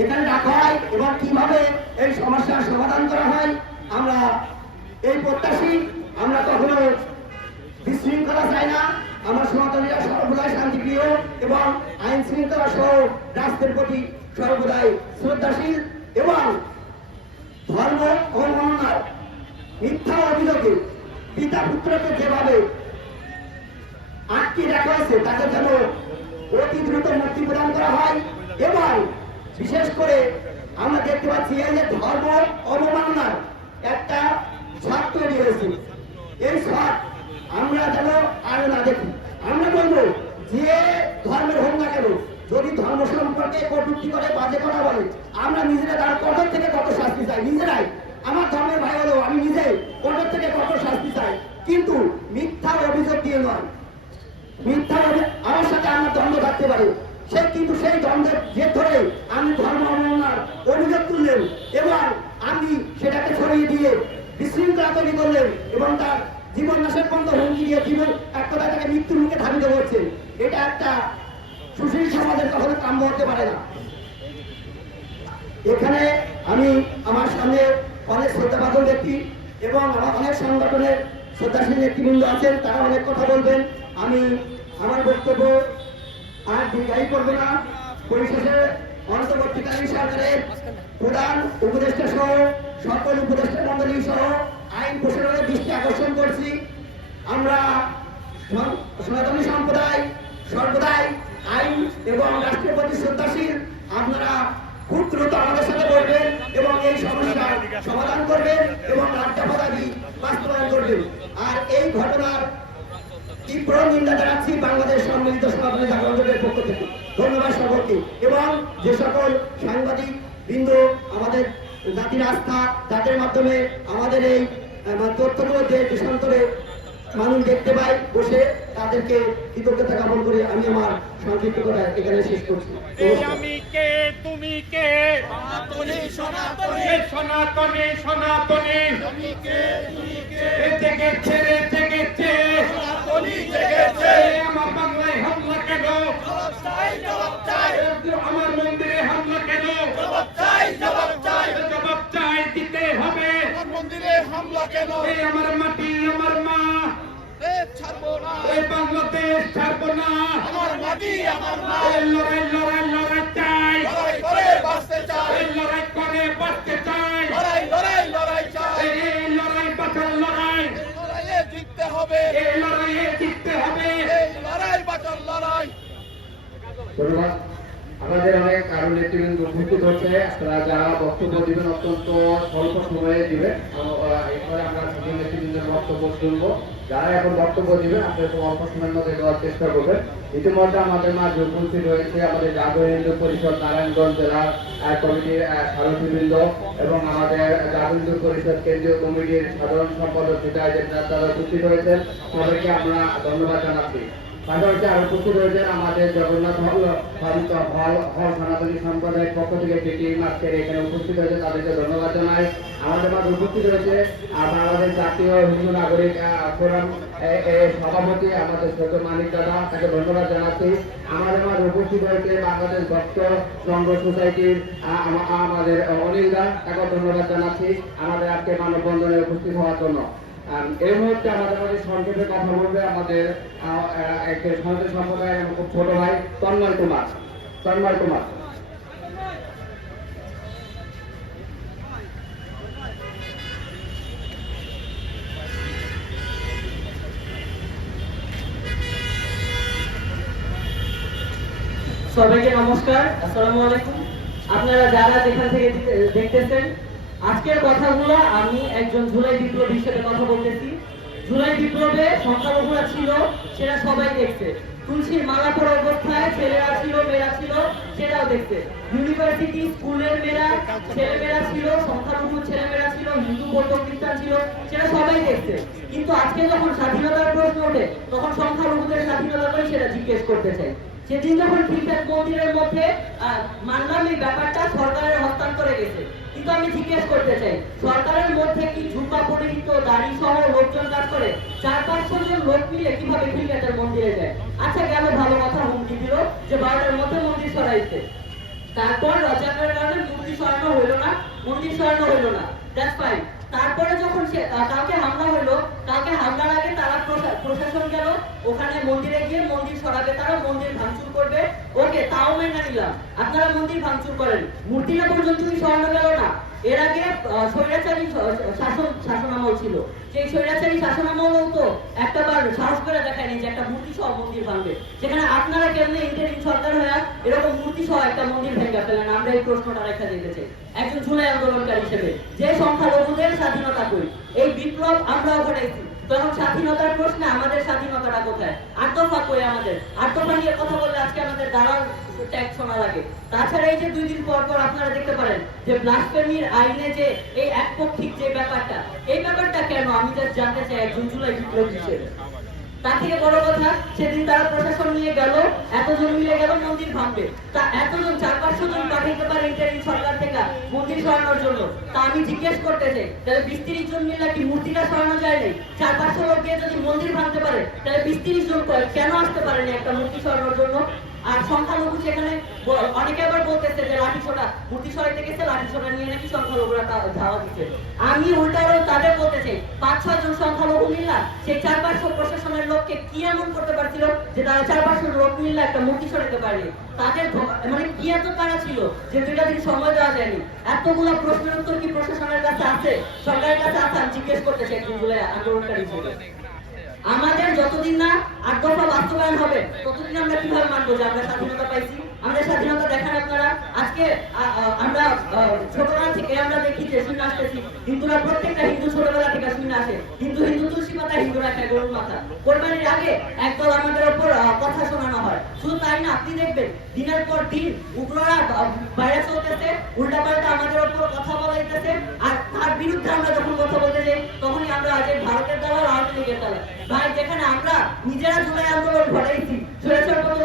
এখানে ডাকা হয় এবং কীভাবে এই সমস্যার সমাধান করা হয়, আমরা এই প্রত্যাশী, আমরা কখনো বিশৃঙ্খলা চাই না। আমরা সনাতনীরা সর্বদাই শান্তিপ্রিয় এবং আইন শৃঙ্খলা সহ রাষ্ট্রের প্রতি সর্বদাই শ্রদ্ধাশীল এবং ধর্ম অবমাননার মিথ্যা অভিযোগে পিতা পুত্রকে যেভাবে আটকে রাখা হয়েছে, তাকে যেন অতি দ্রুত মুক্তি প্রদান করা হয় এবং বিশেষ করে আমরা দেখতে পাচ্ছি এই যে ধর্ম অবমাননার একটা ছাদ তৈরি হয়েছে। এই ছাদ আমরা যেন আর না দেখি। আমরা বলব, যে ধর্মের হোক না কেন, যদি ধর্ম সম্পর্কে কটূক্তি করে, বাজে করা বলে, আমরা নিজেরা তার কঠোর থেকে কত শাস্তি চাই। নিজেরাই। আমার ধর্মের ভাই হলো, আমি নিজে কঠোর থেকে কত শাস্তি চাই। কিন্তু মিথ্যার অভিযোগ দিয়ে নয়। মিথ্যা অভি- আমার সাথে আমার দ্বন্দ্ব থাকতে পারে। সে কিন্তু সেই দ্বন্দ্বের জের ধরে আমি ধর্ম অবমাননার অভিযোগ তুললেন এবং আমি সেটাকে ছড়িয়ে দিয়ে বিশৃঙ্খলা তৈরি করলেন এবং তার জীবন নাশের পর্যন্ত হুমকি দিয়ে জীবন এক কথা তাকে মৃত্যুর মুখে ধাবিত করছে এটা একটা সুশীল সমাজের কখনো কাম্য হতে পারে না। এখানে আমি আমার সামনে অনেক শ্রদ্ধাপাত্র ব্যক্তি এবং আমার অনেক সংগঠনের শ্রদ্ধাশীল নেতৃবৃন্দ আছেন, তারা অনেক কথা বলবেন। আমি আমার বক্তব্য আর দীর্ঘায়ী করব না। পরিশেষে অন্তর্বর্তীকালীন সরকারের প্রধান উপদেষ্টা সহ সকল উপদেষ্টা মন্ডলী সহ আইন প্রশাসনের দৃষ্টি আকর্ষণ করছি। আমরা সনাতনী সম্প্রদায়, সর্বদাই আইন এবং রাষ্ট্রের প্রতি শ্রদ্ধাশীল। আপনারা খুব দ্রুত আমাদের সাথে বলবেন এবং এই সমস্যার সমাধান করবেন এবং রাজ্যপদাবি বাস্তবায়ন করবেন। আর এই ঘটনার তীব্র নিন্দা জানাচ্ছি বাংলাদেশ সম্মিলিত সনাতনী জাগরণের পক্ষ থেকে। ধন্যবাদ সকলকে। এবং যে সকল সাংবাদিক বৃন্দ আমাদের জাতির আস্থা যাদের মাধ্যমে আমাদের এই তথ্যগুলো যে দেশান্তরে মানুষ দেখতে পায় বসে তাদেরকে কৃতজ্ঞতা জ্ঞাপন করে আমি আমার সংক্ষিপ্ত কথা এখানে শেষ করছি। আমি কে? তুমি কে? সনাতনী সনাতনী। সনাতনী সনাতনী। তুমি কে? তুমি কে? জেগেছে জেগেছে সনাতনী জেগেছে আমার বাংলায় হামলা কেন? জবাব চাই জবাব চাই আমার মন্দিরে হামলা কেন? জবাব চাই জবাব চাই জবাব চাই দিতে হবে। আমার মন্দিরে হামলা কেন? এ আমার মাটি আমার মা। ছাড়বো না। এ বাংলাদেশ ছাড়বো না। আমার মাটি আমার মা। লড়াই লড়াই লড়াই চাই। লড়াই করে বাঁচতে চাই। লড়াই করে বাঁচতে ধন্যবাদ। আমাদের অনেক আরও নেতৃবৃন্দ উপস্থিত হচ্ছে। তারা যারা বক্তব্য দিবেন অত্যন্ত স্বল্প সময়ে দিবেন। এরপরে আমরা সকল নেতৃবৃন্দের বক্তব্য শুনব। যারা এখন বক্তব্য দিবেন আপনারা খুব অল্প সময়ের মধ্যে দেওয়ার চেষ্টা করবেন। ইতিমধ্যে আমাদের মাঝে উপস্থিত রয়েছে আমাদের জাতীয় হিন্দু পরিষদ নারায়ণগঞ্জ জেলা আহ, কমিটির সারথীবৃন্দ এবং আমাদের জাতীয় হিন্দু পরিষদ কেন্দ্রীয় কমিটির সাধারণ সম্পাদক সিদ্ধার্থ তারা উপস্থিত হয়েছেন। সবাইকে আমরা ধন্যবাদ জানাচ্ছি। আমাদের জগন্নাথ হল হল হল সনাতনী সম্প্রদায়ের পক্ষ থেকে যে আজকের এখানে উপস্থিত হয়েছে, তাদেরকে ধন্যবাদ জানাই। আমাদের মাঝে উপস্থিত রয়েছে বাংলাদেশ জাতীয় হিন্দু নাগরিক ফোরাম সভাপতি আমাদের ছোট মানিক দাদা, তাকে ধন্যবাদ জানাচ্ছি। আমাদের মাঝে উপস্থিত হয়েছে বাংলাদেশ ভক্ত সংঘ সোসাইটির আমাদের অনিল দা তাকে ধন্যবাদ জানাচ্ছি। আমাদের আজকে মানববন্ধনে উপস্থিত হওয়ার জন্য। আম, এই মুহূর্তে আমাদের সংক্ষেপে কথা বলবে আমাদের সম্প্রদায়ের খুব ছোট ভাই তন্ময় কুমার তন্ময় কুমার। সবাইকে নমস্কার আসসালামু আলাইকুম। আপনারা যারা যেখান থেকে দেখতেছেন আজকের কথাগুলো আমি একজন জুলাই বিপ্লবীর সাথে কথা বলতেছি। জুলাই বিপ্লবে সংখ্যালঘুরা ছিল, সেটা সবাই দেখছে। তুলসীর মালা পরা অবস্থায় ছেলেরা ছিল, মেয়েরা ছিল, সেটাও দেখছে। ইউনিভার্সিটি স্কুলের মেয়েরা, ছেলেমেয়েরা ছিল, সংখ্যালঘু ছেলেমেয়েরা ছিল, হিন্দু, বৌদ্ধ, খ্রিস্টান ছিল, সেটা সবাই দেখছে। কিন্তু আজকে যখন স্বাধীনতার প্রশ্ন ওঠে, তখন সংখ্যালঘুদের স্বাধীনতা করে সেটা জিজ্ঞেস করতে চাই সেদিন যখন ঠিকঠাক মন্দিরের মধ্যে মানলাম এই ব্যাপারটা সরকারের হস্তান্তরে গেছে। কিন্তু আমি জিজ্ঞেস করতে চাই, সরকারের মধ্যে কি ঝুঁকা পরিহিত দাড়ি সহ লোকজন কাজ করে? চার পাঁচশো জন লোক মিলে কীভাবে খিলগাতের মন্দিরে যায়? আচ্ছা গেল ভালো কথা হুমকি দিল যে বারোটার মধ্যে মন্দির সরাইছে। তারপর রচনার কারণে মন্দির সরানো হইল না, মন্দির সরানো হইল না। দ্যাটস ফাইন তারপরে যখন সে কালকে হামলা হলো কালকে হামলার আগে তারা প্রশা- প্রশাসন গেল, ওখানে মন্দিরে গিয়ে মন্দির সরাবে তারা, মন্দির ভাঙচুর করবে। ওকে, তাও মেনে নিলাম। আপনারা মন্দির ভাঙচুর করেন। মূর্তিটা পর্যন্তই সরানো গেল না? এর আগে স্বৈরাচারী শাসন ছিল। সেই স্বৈরাচারী তো একটা বার সাহস করে দেখায়নি যে একটা মূর্তি সহ মন্দির ভাঙবে। সেখানে আপনারা কেমনে ইন্টারিম সরকার হয়ে এরকম মূর্তি সহ একটা মন্দির ভেঙে ফেলেন, আমরা এই প্রশ্নটা রেখা দিতেছে একজন জুলাই আন্দোলনকারী হিসেবে, যে সংখ্যালঘুদের স্বাধীনতা করি, এই বিপ্লব আমরা ঘটাইছি। তখন স্বাধীনতার প্রশ্নে আমাদের স্বাধীনতাটা কোথায়? আত্মফা কই আমাদের? আত্মফা নিয়ে কথা বললে আজকে আমাদের দাঁড়ার ট্যাগ শোনা লাগে। তাছাড়া এই যে দুই দিন পর পর আপনারা দেখতে পারেন যে ব্লাসফেমির আইনে যে এই একপক্ষিক যে ব্যাপারটা, এই ব্যাপারটা কেন? আমি জাস্ট জানতে চাই, একজন জুলাই বিপ্লব হিসেবে। তার থেকে বড় কথা, সেদিন তারা প্রশাসন নিয়ে গেল, এতজন মিলে গেল, মন্দির ভাঙবে। তা এতজন, চার পাঁচশো জন পাঠাইতে পারে ইন্টারিম সরকার থেকে মন্দির সরানোর জন্য। তা আমি জিজ্ঞেস করতে চাই, তাহলে বিশ তিরিশ জন মিলে কি মূর্তিটা সরানো যায় নাই? চার পাঁচশো লোক দিয়ে যদি মন্দির ভাঙতে পারে, তাহলে বিশ তিরিশ জন কেন আসতে পারেনি একটা মূর্তি সরানোর জন্য? আর সংখ্যালঘু সেখানে অনেকে আবার বলতেছে যে লাঠি ছোটা, মূর্তি সরাইতে গেছে লাঠি ছোটা নিয়ে নাকি সংখ্যালঘুরা ধাওয়া দিচ্ছে। আমি উল্টারও তাদের বলতে চাই, পাঁচ, ছয় জন সংখ্যালঘু মিল্লা সেই চার পাঁচশো প্রশাসনের লোককে কি এমন করতে পারছিল যে তারা চার পাঁচশো লোক মিল্লা একটা মূর্তি সরাইতে পারেনি তাদের মানে কি এত তারা ছিল যে দুইটা দিন সময় দেওয়া যায়নি? এতগুলো প্রশ্নের উত্তর কি প্রশাসনের কাছে আছে? সরকারের কাছে আছে জিজ্ঞেস করতে চাই আন্দোলনকারী আমাদের যতদিন না আট দফা বাস্তবায়ন হবে, ততদিন আমরা কীভাবে মানবো যে আমরা স্বাধীনতা পাইছি? আমাদের স্বাধীনতা দেখার আপনারা, আজকে আমরা ছোটবেলা থেকে আমরা দেখি যে শুনে আসতেছি। হিন্দুরা প্রত্যেকটা হিন্দু ছোটবেলা থেকে শুনে আসে। হিন্দু হিন্দু তুলসী পাতা, হিন্দুরা একটা গরুর মাথা। কোরবানির আগে একদল আমাদের ওপর কথা হয় শুধু তাই না, আপনি দেখবেন দিনের পর দিন উগ্ররা আমাদের ওপর কথা বলাইতেছে আর তার বিরুদ্ধে আমরা যখন কথা বলতে যাই, তখনই আমরা আজ ভারতের লীগের দালাল ভাই, যেখানে আমরা নিজেরা জুলাই আন্দোলন ঘটাইছি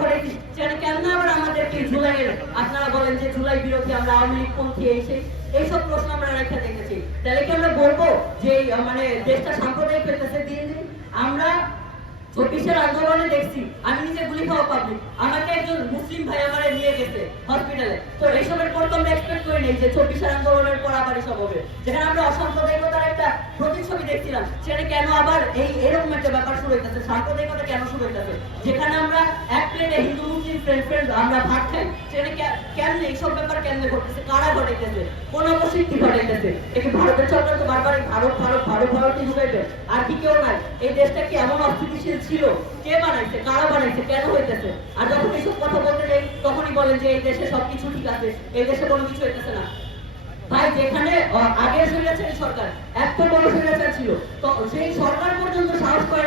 ঘটাইছি, সেখানে কেন আবার আমাদেরকে আপনারা বলেন যে জুলাই বিরোধী আমরা আওয়ামী লীগ পন্থী এই সেই, এইসব প্রশ্ন আমরা রেখে দেখেছি। তাহলে কি আমরা বলব যে মানে দেশটা সাম্প্রদায়িক হইতেছে দিন দিন? আমরা চব্বিশের আন্দোলনে দেখছি, আমি নিজে গুলি খাওয়া পাবলিক আমাকে একজন মুসলিম ভাই আমারে নিয়ে গেছে হসপিটালে তো এইসবের পর তো আমরা এক্সপেক্ট করি নাই যে চব্বিশের আন্দোলনের পর আবার এসব হবে। যেখানে আমরা অসাম্প্রদায়িকতার একটা প্রতিচ্ছবি দেখছিলাম, সেখানে কেন আবার এই এরকম একটা ব্যাপার শুরু হইতেছে? সাম্প্রদায়িকতা কেন শুরু হইতেছে? যেখানে আমরা এক প্লেটে হিন্দু, মুসলিম ফ্রেন্ড ফ্রেন্ড আমরা ভাত খাই, সেখানে কেন এইসব ব্যাপার কেন ঘটতেছে? কারা ঘটাইতেছে? কোন অপশক্তি ঘটাইতেছে? এটি ভারতের সরকার তো বারবার ভারত ভারত ভারত, ভারতই ঢুকাইবে। আর কি কেউ নাই। এই দেশটা কি এমন অস্থিতিশীল ছিল? কে বানাইছে? কারা বানাইছে? কেন হইতেছে? আর যখন এইসব কথা বলতে যাই, তখনই বলেন যে এই দেশে সবকিছু ঠিক আছে, এই দেশে কোনো কিছু হইতেছে না। ভাই, যেখানে আগে স্বৈরাচারী সরকার, এত বড় ছিল। তো সেই সরকার পর্যন্ত সাহস করে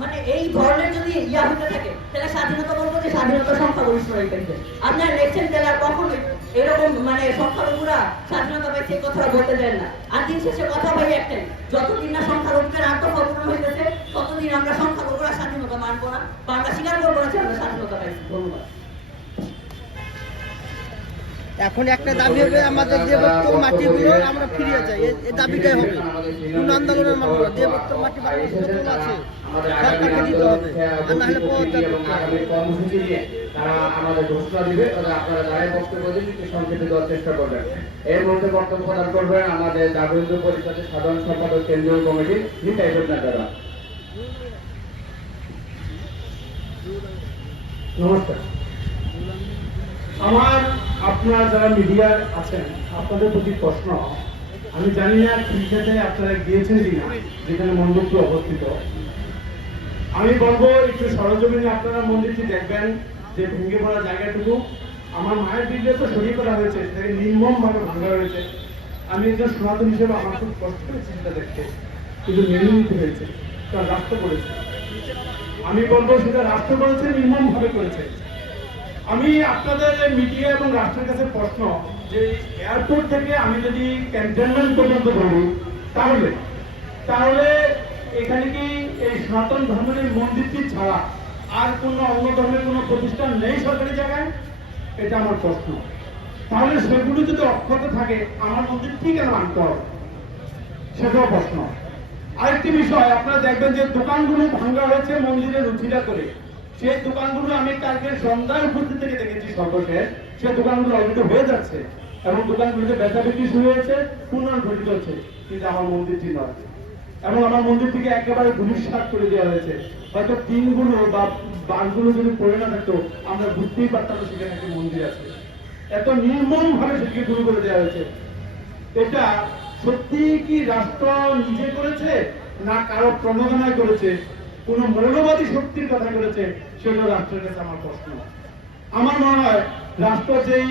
মানে এই ধরনের যদি ইয়া হতে থাকে, তাহলে স্বাধীনতা বলব যে স্বাধীনতা সংখ্যাগরিষ্ঠরাই পেয়েছে আপনারা দেখছেন তাহলে কখনোই এরকম মানে সংখ্যালঘুরা স্বাধীনতা পাইছে এই কথাটা বলতে দেন না। আর দিন শেষে কথা ভাই একটাই, যতদিন না সংখ্যালঘুদের আত্মপূর্ণ হইতেছে, ততদিন আমরা সংখ্যালঘুরা স্বাধীনতা মানবো না, বা স্বীকার করব না যে আমরা স্বাধীনতা পাইছি ধন্যবাদ। এখন একটা দাবি হবে আমাদের দেবত্ব মাটিগুলো আমরা ফিরিয়ে এ- এই দাবিটাই হবে। কোন আন্দোলনের মানব না দেবত্ব মাটি আছে এর মধ্যে আমাদের কেন্দ্রীয় দ্বারা নমস্কার। আমার আপনার যারা মিডিয়ার আছেন, আপনাদের প্রতি প্রশ্ন, আমি জানি না ক্রিকেটে আপনারা গিয়েছেন কিনা, যেখানে মন্দিরটি অবস্থিত। আমি বলব, একটু সরজমিনে আপনারা মন্দিরটি দেখবেন, যে ভেঙে পড়া জায়গাটুকু। আমার মায়ের ভিডিও তো সরিয়ে করা হয়েছে, সেটাকে নির্মম ভাবে ভাঙা হয়েছে। আমি একজন সনাতন হিসেবে আমার খুব কষ্ট হয়েছে সেটা দেখতে কিন্তু মেনে নিতে হয়েছে কারণ রাষ্ট্র করেছে। আমি বলব, সেটা রাষ্ট্র করেছে নির্মম ভাবে করেছে। আমি আপনাদের মিডিয়া এবং রাষ্ট্রের কাছে প্রশ্ন, যে এয়ারপোর্ট থেকে আমি যদি ক্যান্টনমেন্ট পর্যন্ত ধরি তাহলে তাহলে এখানে কি এই সনাতন ধর্মের মন্দিরটি ছাড়া আর কোনো অন্য ধর্মের কোনো প্রতিষ্ঠান নেই সরকারি জায়গায়? এটা আমার প্রশ্ন। তাহলে সেগুলো যদি অক্ষত থাকে, আমার মন্দিরটি কেন আনতে হবে? সেটাও প্রশ্ন। আরেকটি বিষয়, আপনারা দেখবেন যে দোকানগুলো ভাঙ্গা হয়েছে মন্দিরের রুচিটা করে। সেই দোকানগুলো আমি কালকে সন্ধ্যার উপস্থিত থেকে দেখেছি সর্বশেষ সেই দোকানগুলো অলরেডি হয়ে যাচ্ছে এবং দোকানগুলোতে বেচা বিক্রি শুরু হয়েছে পুনর্গঠিত হচ্ছে। কিন্তু আমার মন্দিরটি নয়। এবং আমার মন্দিরটিকে একেবারে ধূলিসাৎ করে দেওয়া হয়েছে। হয়তো টিনগুলো বা বাঁশগুলো যদি পড়ে না থাকতো, আমরা বুঝতেই পারতাম সেখানে একটি মন্দির আছে। এত নির্মম ভাবে সেটিকে শুরু করে দেওয়া হয়েছে। এটা সত্যি কি রাষ্ট্র নিজে করেছে, না কারও প্রণোদনায় করেছে? কোন মৌলবাদী শক্তির কথা করেছে সেটা রাষ্ট্রের কাছে আমার প্রশ্ন। আমার মনে হয় রাষ্ট্র যেই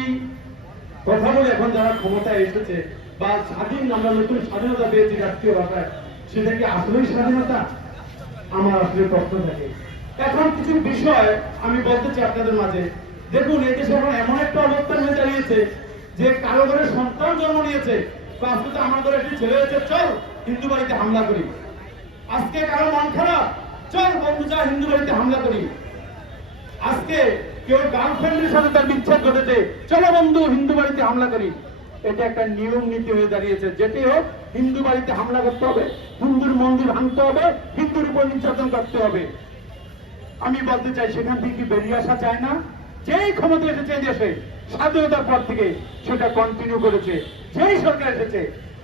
কথা বলে এখন যারা ক্ষমতায় এসেছে বা স্বাধীন, আমরা নতুন স্বাধীনতা পেয়েছি রাষ্ট্রীয় ভাষায়, সেটা কি আসলেই স্বাধীনতা? আমার আসলে প্রশ্ন থাকে। এখন কিছু বিষয় আমি বলতে চাই আপনাদের মাঝে। দেখুন, এই দেশে এখন এমন একটা অবস্থান হয়ে দাঁড়িয়েছে যে কারও ঘরে সন্তান জন্ম নিয়েছে আজকে আমার ঘরে একটি ছেলে হয়েছে চল হিন্দু বাড়িতে হামলা করি। আজকে কারও মন খারাপ চল বন্ধু যা হিন্দু বাড়িতে হামলা করি। আজকে কেউ গার্লফ্রেন্ডের সাথে তার বিচ্ছেদ ঘটেছে, চলো বন্ধু, হিন্দু বাড়িতে হামলা করি। এটা একটা নিয়ম নীতি হয়ে দাঁড়িয়েছে, যেটি হোক, হিন্দু বাড়িতে হামলা করতে হবে, হিন্দুর মন্দির ভাঙতে হবে, হিন্দুর উপর নির্যাতন করতে হবে। আমি বলতে চাই, সেখান থেকে কি বেরিয়ে আসা চায় না। যেই ক্ষমতা এসেছে এই দেশে, স্বাধীনতার পর থেকে সেটা কন্টিনিউ করেছে। যেই সরকার এসেছে,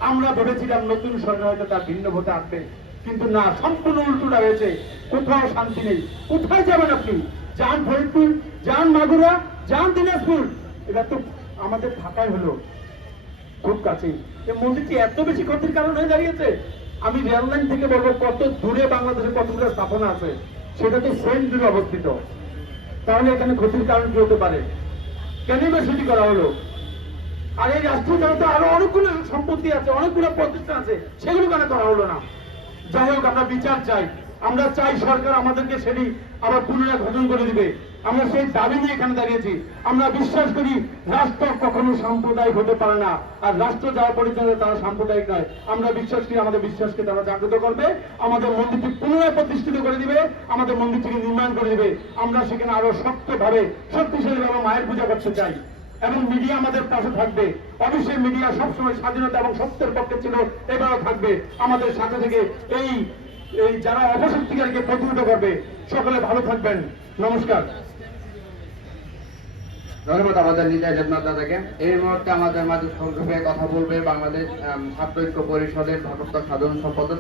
আমরা ভেবেছিলাম নতুন সরকার হয়তো তার ভিন্ন ভোটে আসবে। কিন্তু না, সম্পূর্ণ উল্টোটা হয়েছে। কোথাও শান্তি নেই। কোথায় যাবেন আপনি? যান ফরিদপুর, যান মাগুরা, যান দিনাজপুর। এটা তো আমাদের ঢাকায় হলো। খুব কাছেই। এই মন্দিরটি এত বেশি ক্ষতির কারণ হয়ে দাঁড়িয়েছে। আমি রেল লাইন থেকে বলব, কত দূরে বাংলাদেশে কতগুলো স্থাপনা আছে, সেটা তো সেম দূরে অবস্থিত। তাহলে এখানে ক্ষতির কারণ কি হতে পারে? কেন বা সেটি করা হলো? আর এই রাষ্ট্রীয় তো আরও অনেকগুলো সম্পত্তি আছে, অনেকগুলো প্রতিষ্ঠান আছে, সেগুলো কেন করা হলো না? যাই হোক, আমরা বিচার চাই। আমরা চাই সরকার আমাদেরকে সেটি আবার পুনরায় গঠন করে দিবে। আমরা সেই দাবি নিয়ে এখানে দাঁড়িয়েছি। আমরা বিশ্বাস করি রাষ্ট্র কখনো সাম্প্রদায়িক হতে পারে না। আর রাষ্ট্র যারা পরিচালনা তারা সাম্প্রদায়িক নয়, আমরা বিশ্বাস করি আমাদের বিশ্বাসকে তারা জাগ্রত করবে। আমাদের মন্দিরটি পুনরায় প্রতিষ্ঠিত করে দিবে। আমাদের মন্দিরটিকে নির্মাণ করে দিবে। আমরা সেখানে আরও শক্তভাবে শক্তিশালী ভাবে মায়ের পূজা করতে চাই। এবং মিডিয়া আমাদের পাশে থাকবে। অবশ্যই মিডিয়া সবসময় স্বাধীনতা এবং সত্যের পক্ষে ছিল, এবারও থাকবে। আমাদের সাথে থেকে এই এই যারা অপশক্তিকারীকে প্রতিহত করবে, সকলে ভালো থাকবেন। নমস্কার। ধন্যবাদ আমাদের নিতাই দেবনাথ দাদাকে। এই মুহূর্তে আমাদের মাঝে সংক্ষেপে কথা বলবে বাংলাদেশ ছাত্র ঐক্য পরিষদের ভারপ্রাপ্ত সাধারণ সম্পাদক